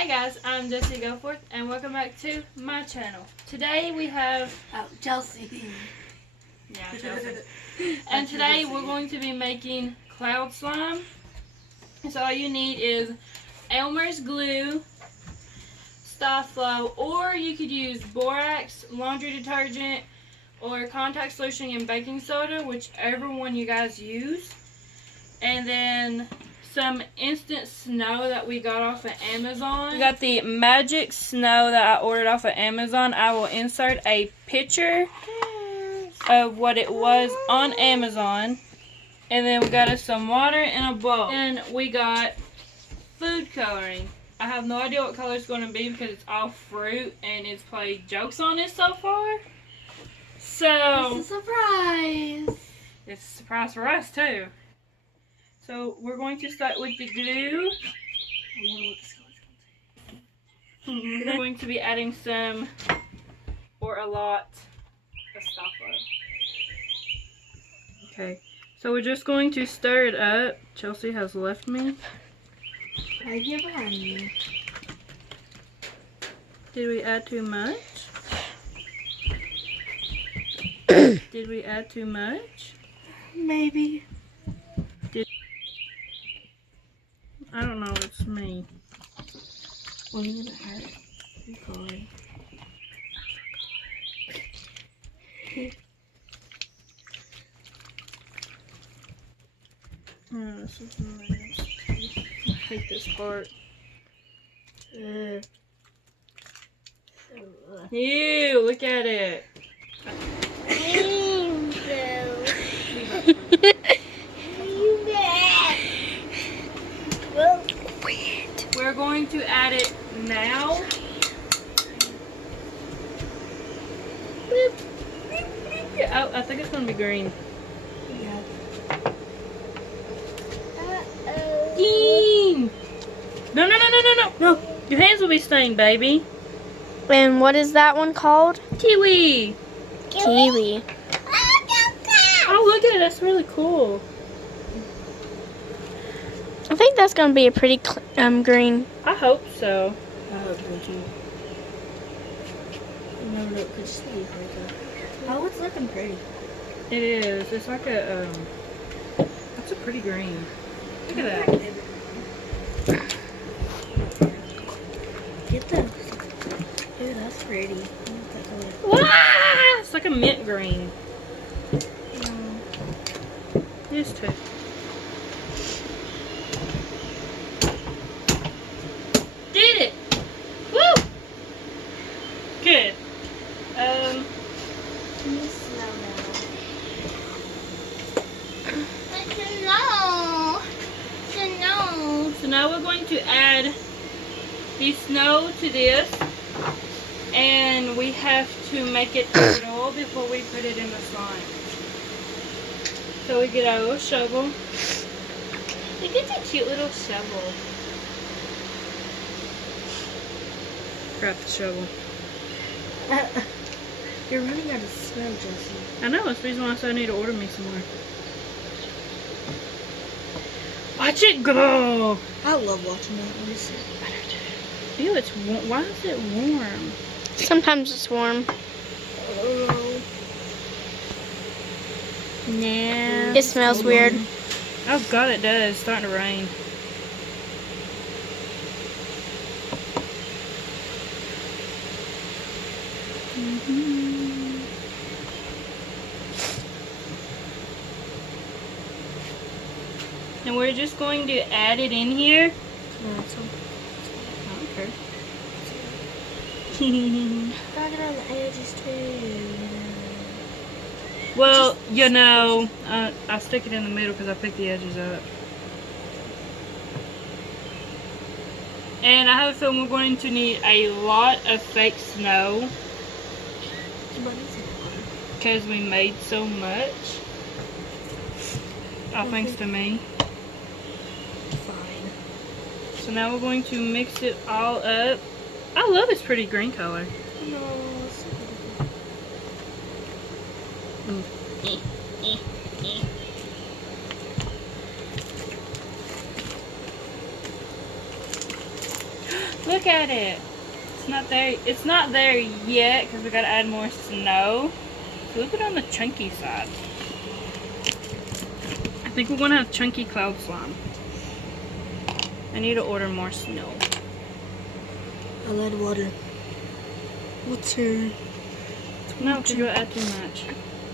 Hey guys, I'm Jessie Goforth and welcome back to my channel. Today we have... Chelsea. Yeah, Chelsea. And today we're going to be making cloud slime. So all you need is Elmer's glue, Stylo, or you could use borax, laundry detergent, or contact solution and baking soda, whichever one you guys use. And then some instant snow that we got off of Amazon. We got the magic snow that I ordered off of Amazon. I will insert a picture of what it was on Amazon. And then we got us some water in a bowl. And we got food coloring. I have no idea what color it's going to be because it's all fruit and it's played jokes on it so far. So It's a surprise. it's a surprise for us too. So we're going to start with the glue. We're going to be adding some, or a lot, of Stylo. Okay, so we're just going to stir it up. Chelsea has left me. Right here behind you. Did we add too much? Did we add too much? Maybe. I don't know, it's me. Well, you're gonna hurt. You're going. Oh, this is nice. I hate this part. Ew, look at it. We're going to add it now. Oh, I think it's going to be green. Yeah. Green! No, no, no, no, no, no, no. Your hands will be stained, baby. And what is that one called? Kiwi. Kiwi. Oh, look at it. That's really cool. I think that's going to be a pretty green. I hope so. I hope so too. No, no, could see it right there. Oh, it's looking pretty. It is. It's like a, that's a pretty green. Look at that. Get those. Ooh, that's pretty. Wow! It's like a mint green. Here's two. Did it! Woo! Good. So now we're going to add the snow to this, and we have to make it turtle before we put it in the slime. So we get our little shovel. Look at that cute little shovel. Grab the shovel. You're running out of snow, Jessie. I know, that's the reason why I said I need to order me some more. Watch it go! I love watching that. Let me see. Ew, it's warm. Why is it warm? Sometimes it's warm. Oh. Nah. It smells weird. Oh god, it does. It's starting to rain. And we're just going to add it in here. Okay. Gotta get on the edges too. Well, you know, I stick it in the middle because I pick the edges up. And I have a feeling we're going to need a lot of fake snow because we made so much. All thanks to me. Fine. So now we're going to mix it all up. I love this pretty green color. No, it's so beautiful. Look at it. It's not there. It's not there yet because we gotta add more snow. A little bit on the chunky side. I think we're gonna have chunky cloud slime. I need to order more snow. I'll add water. What's her? No, because you'll add too much.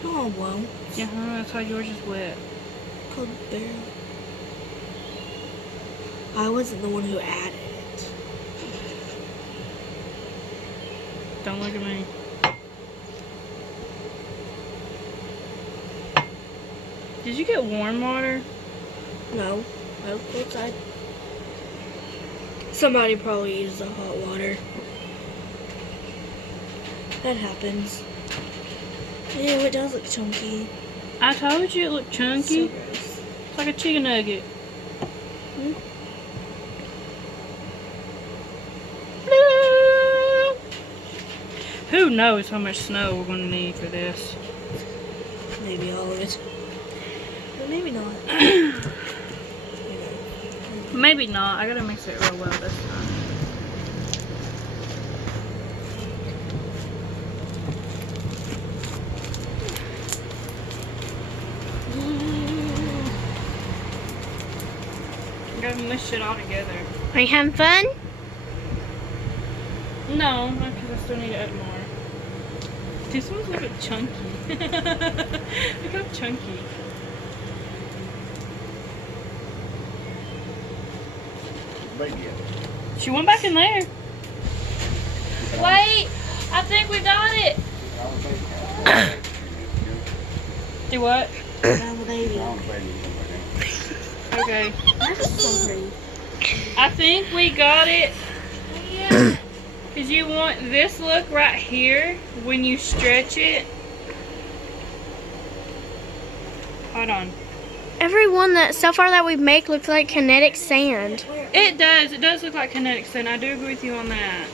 No, I won't. Yeah, that's how yours is wet. Cold barrel. I wasn't the one who added it. Don't look at me. Did you get warm water? No. Nope, outside. Somebody probably used the hot water. That happens. Ew, it does look chunky. I told you it looked chunky. So gross. It's like a chicken nugget. Who knows how much snow we're going to need for this? Maybe all of it. But maybe not. Maybe not. I gotta mix it real well this time. I gotta mix it all together. Are you having fun? No, not because I still need to add more. This one's a little bit chunky. Look how chunky. She went back in there. Wait, I think we got it. Do what? Now the baby. Okay. That's so pretty. I think we got it. Yeah. Because you want this look right here when you stretch it. Hold on. Everyone that so far that we make looks like kinetic sand. It does. It does look like kinetic sand. I do agree with you on that.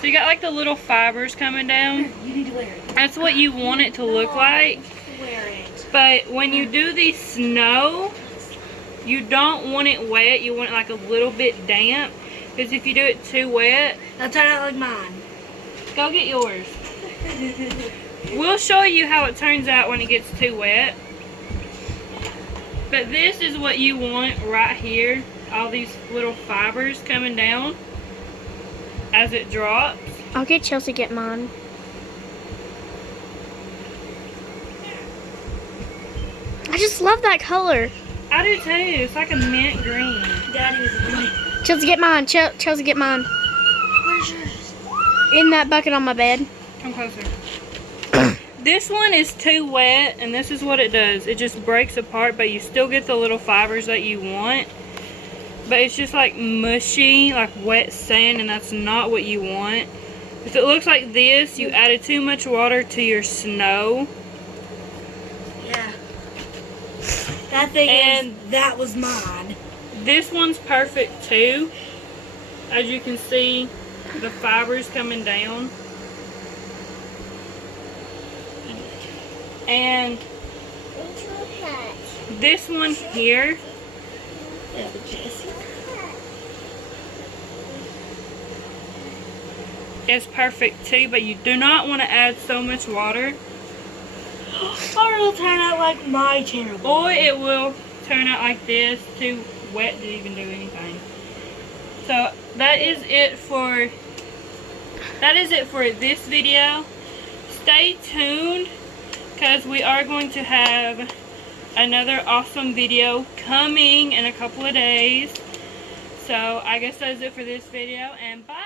So you got like the little fibers coming down. You need to wear it. That's what you want it to look like. Wear it. But when you do the snow, you don't want it wet. You want it like a little bit damp. Because if you do it too wet, That'll turn out like mine. go get yours. We'll show you how it turns out when it gets too wet. But this is what you want right here. All these little fibers coming down as it drops. I'll get Chelsea get mine. I just love that color. I do too. It's like a mint green. Daddy was right. Chelsea get mine. Chelsea get mine. Where's yours? In that bucket on my bed. Come closer. This one is too wet, and this is what it does. It just breaks apart, but you still get the little fibers that you want. But it's just like mushy, like wet sand, and that's not what you want. If it looks like this, you added too much water to your snow. Yeah. That thing that was mine. This one's perfect too. As you can see, the fibers coming down. And this one here is perfect too, but you do not want to add so much water, Or it'll turn out like my terrible. or it will turn out like this, too wet to even do anything. So that is it for this video. Stay tuned, because we are going to have another awesome video coming in a couple of days. So I guess that is it for this video, and bye.